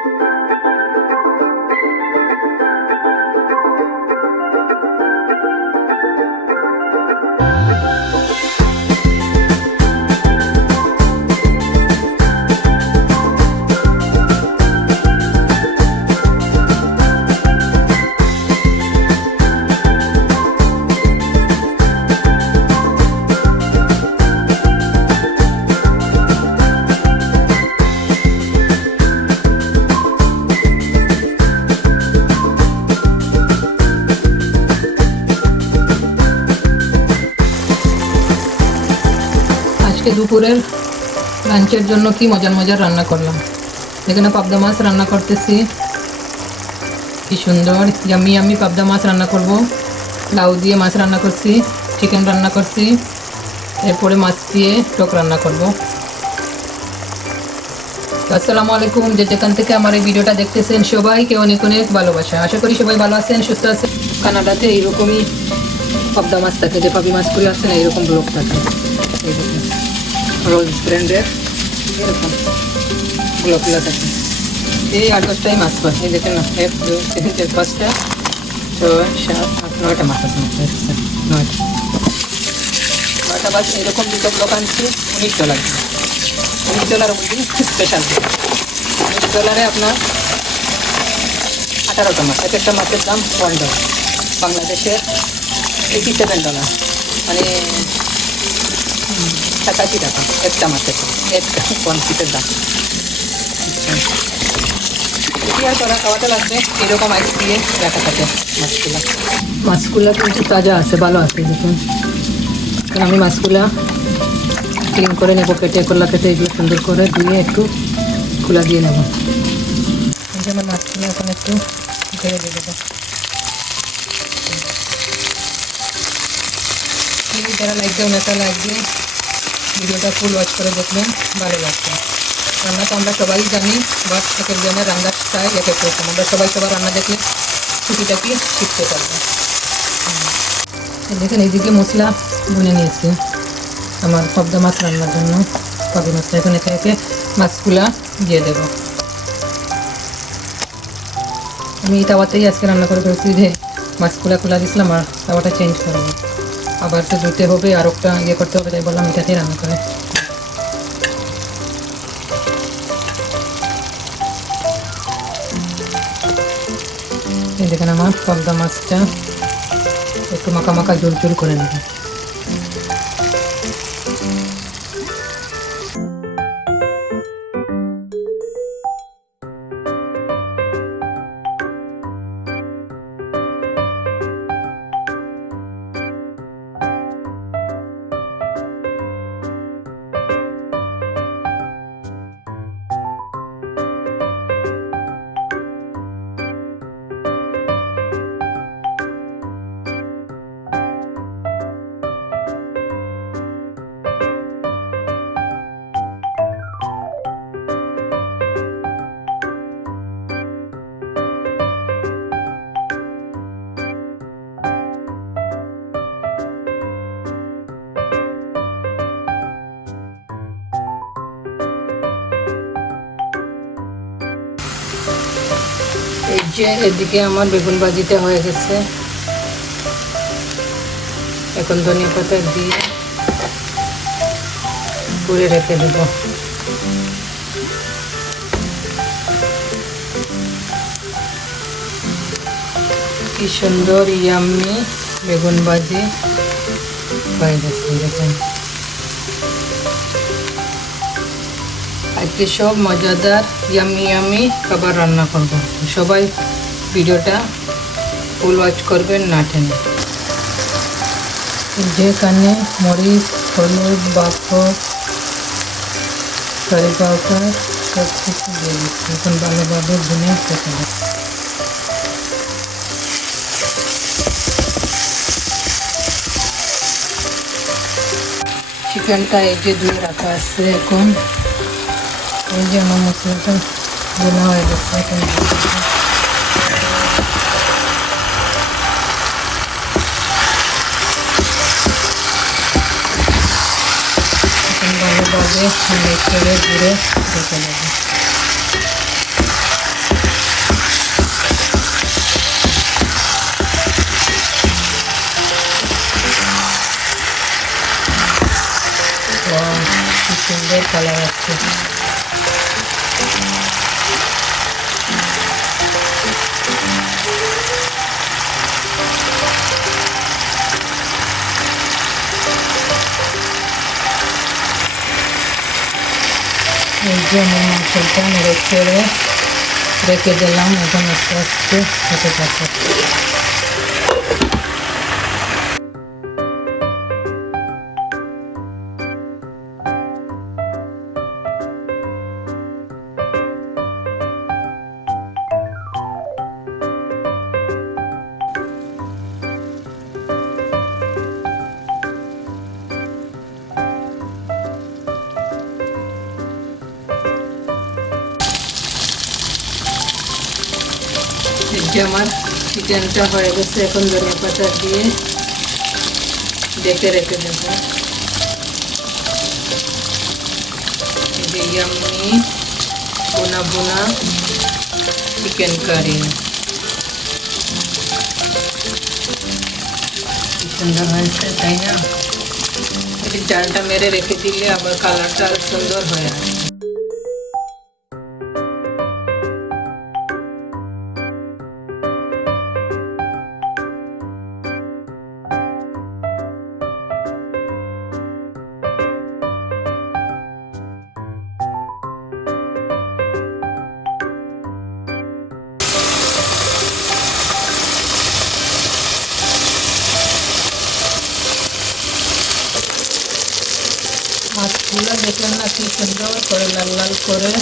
আজকে দুপুরের লাঞ্চের জন্য কি মজার মজার রান্না করলাম। এখানে পাবদা মাছ রান্না করতেছি, কি সুন্দর ইয়ামি ইয়ামি পাবদা মাছ রান্না করব। লাউ দিয়ে মাছ রান্না করছি, চিকেন রান্না করছি, এরপরে মাছ দিয়ে টক রান্না করব। আসসালামু আলাইকুম, যেখান থেকে আমার এই ভিডিওটা দেখতেছেন সবাইকে অনেক অনেক ভালোবাসা। আশা করি সবাই ভালো আছেন, সুস্থ আছেন। কানাডাতে এইরকমই পাবদা মাছ থাকে, যে পাবি মাছগুলো আছে না এইরকম ব্লক থাকে, এইরকম রোজ ব্র্যান্ডের এরকম ব্লকগুলো থাকে। এই 8-10টাই মাছ পায়, এই দেখেন না, 1 2 3 4 5টা 6 7 8 9টা মাছ আছে, 9টা মাছ এরকম দুটো ব্লক আনছি। $19 $19 মধ্যে স্পেশাল $19 আপনার 18টা মাছ। এক একটা মাছের দাম $1, বাংলাদেশের $87, মানে 87 টাকা একটা মাছের, একটা কোন পিসের দাম। কি আর করা, খাওয়াতে লাগবে। এরকম আইস দিয়ে রাখা থাকে মাছগুলো কিন্তু তাজা আছে, ভালো আছে। দেখুন আমি মাছগুলা ক্লিন করে নেবো, কেটে করলা কেটে এগুলো সুন্দর করে দিয়ে একটু খোলা দিয়ে নেব। যেমন মাছগুলো এখন একটু ধরে দিয়ে দেবো। যারা লাইক দেয় ওনাটা লাইক দিয়ে ভিডিওটা ফুল ওয়াচ করে দেখবেন, ভালো লাগবে। রান্না তো আমরা সবাই জানি, বাট এক একজনের রান্নার স্টাইল এক এক রকম। আমরা সবাই সবার রান্না দেখলে ছুটিটাকে শিখতে পারবো। দেখেন এইদিকে মশলা বুনে নিয়েছি আমার পাবদা মাছ রান্নার জন্য। পাবি মাছটা এখন একে একে মাছগুলা দিয়ে দেবো। আমি এই তাওয়াতেই আজকে রান্না করে ফেলছি, যে মাছগুলা খোলা দিয়েছিলাম আর তাওয়াটা চেঞ্জ করবো, আবার তো ধুতে হবে আর একটা ইয়ে করতে হবে, তাই বললাম এটাতেই রান্না করে। এই দেখেন আমার পাবদা মাছটা একটু মাখা মাখা ঝোল ঝোল করে নেব। এই যে এদিকে আমার বেগুন ভাজিটা হয়ে গেছে, এখন ধনিয়া পাতা দিয়ে পুড়ে রেখে দেব। কি সুন্দর ইয়াম্মি বেগুন ভাজি হয়ে গেছে। দেখেন আজকে সব মজাদার ইয়াম্মি ইয়াম্মি খাবার রান্না করব। সবাই ভিডিওটা ফুল ওয়াচ করবেন, না টেনে। যেখানে মরিচ, হলুদ, বাফর, কারি পাউডার সব কিছু দিয়ে দিচ্ছি। এখন ভালোভাবে ভুনে রেখে দেব। চিকেনটা এই যে ধুয়ে রাখা আছে, এখন এই যে আমার মশলাটা বোনা হয়ে গেছে। এখন ভালোভাবে মিক্স করে ঘুরে রেখে দেবো। সুন্দর কালার আসছে। এই যে আমি মাংসটা নেড়ে ছেড়ে রেখে দিলাম, এখন আস্তে আস্তে হতে থাকে। এই যে আমার চিকেনটা হয়ে গেছে, এখন ধনিয়া পাতা দিয়ে ডেকে রেখে দেবো। এই যে ইয়াম্মি বোনা বোনা চিকেন কারি, কি সুন্দর হয়েছে তাই না? এই জালটা মেরে রেখে দিলে আবার কালারটা আরো সুন্দর হয়ে আসে। মাছগুলো দেখলেন না কি সুন্দর করে লাল লাল করে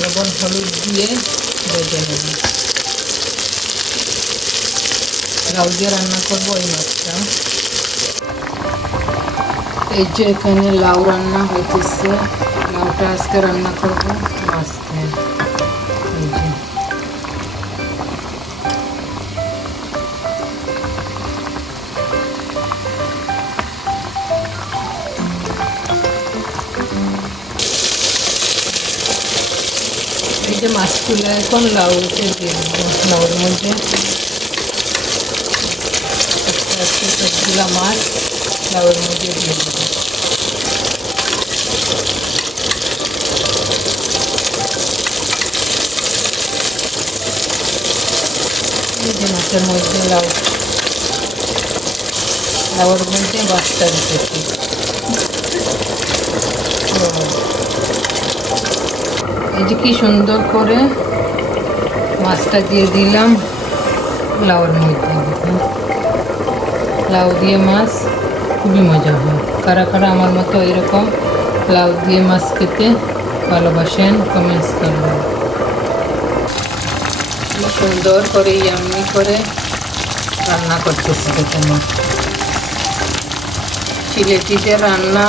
লবণ হলুদ দিয়ে ভেজে নেব। লাউ দিয়ে রান্না করবো এই মাছটা। এই যে এখানে লাউ রান্না হইতেছে, লাউটা আজকে রান্না করবো মাছ দিয়ে। এই যে এই যে মাছগুলো এখন লাউতে দিয়ে দেবো। লাউর মধ্যে সবগুলা মাছ লাউর মধ্যে দিয়ে দেবো। এই যে মাছের মধ্যে লাউর মধ্যে বাচ্চা দিতেছি। এই যে কি সুন্দর করে মাছটা দিয়ে দিলাম লাউর মধ্যে। লাউ দিয়ে মাছ খুবই মজা হয়। কারা কারা আমার মতো এরকম লাউ দিয়ে মাছ খেতে ভালোবাসেন কমেন্টস করবেন। সুন্দর করে ইয়াম্মি করে রান্না করতেছি এখানে। সিলেটিতে রান্না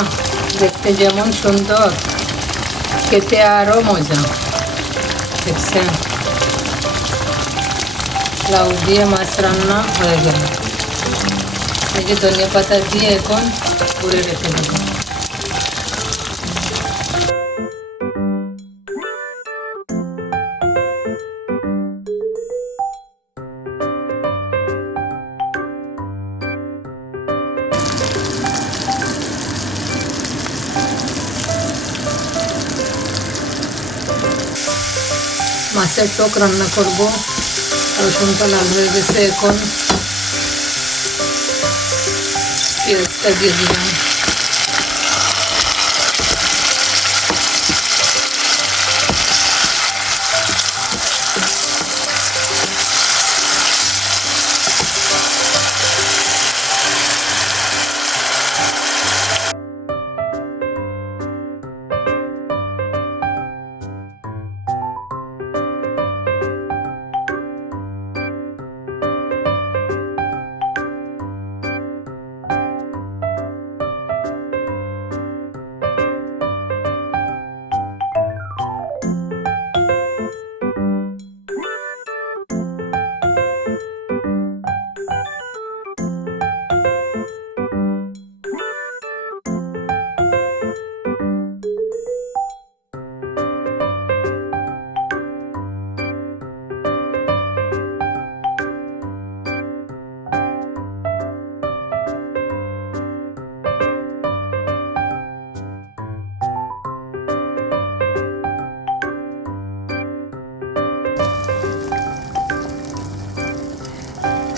দেখতে যেমন সুন্দর, খেতে আরও মজা। দেখছেন, লাউ দিয়ে মাছ রান্না হয়ে গেল। এই যে ধনিয়া পাতা দিয়ে এখন পুড়ে রেখে দেবো। মাছের টক রান্না করব। রসুনটা লাল হয়ে গেছে, এখন পেঁয়াজটা দিয়ে দিলাম।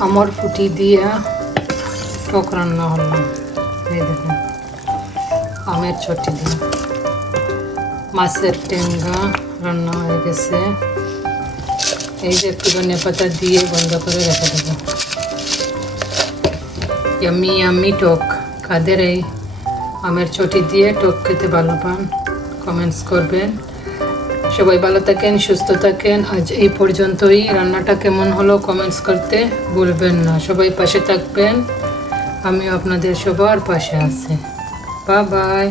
আমর ফুটি দিয়া টক রান্না হলো। এই দেখুন আমের চটি দিয়ে মাছের টেঙ্গা রান্না হয়ে গেছে। এই যে একটু ধনিয়া পাতা দিয়ে বন্ধ করে রেখে দেবো। ইয়াম্মি ইয়াম্মি টক। কাদের এই আমের চটি দিয়ে টক খেতে ভালো পান কমেন্টস করবেন। সবাই ভালো থাকেন, সুস্থ থাকেন। আজ এই পর্যন্তই। রান্নাটা কেমন হলো কমেন্টস করতে ভুলবেন না। সবাই পাশে থাকবেন, আমিও আপনাদের সবার পাশে আছি। Bye bye.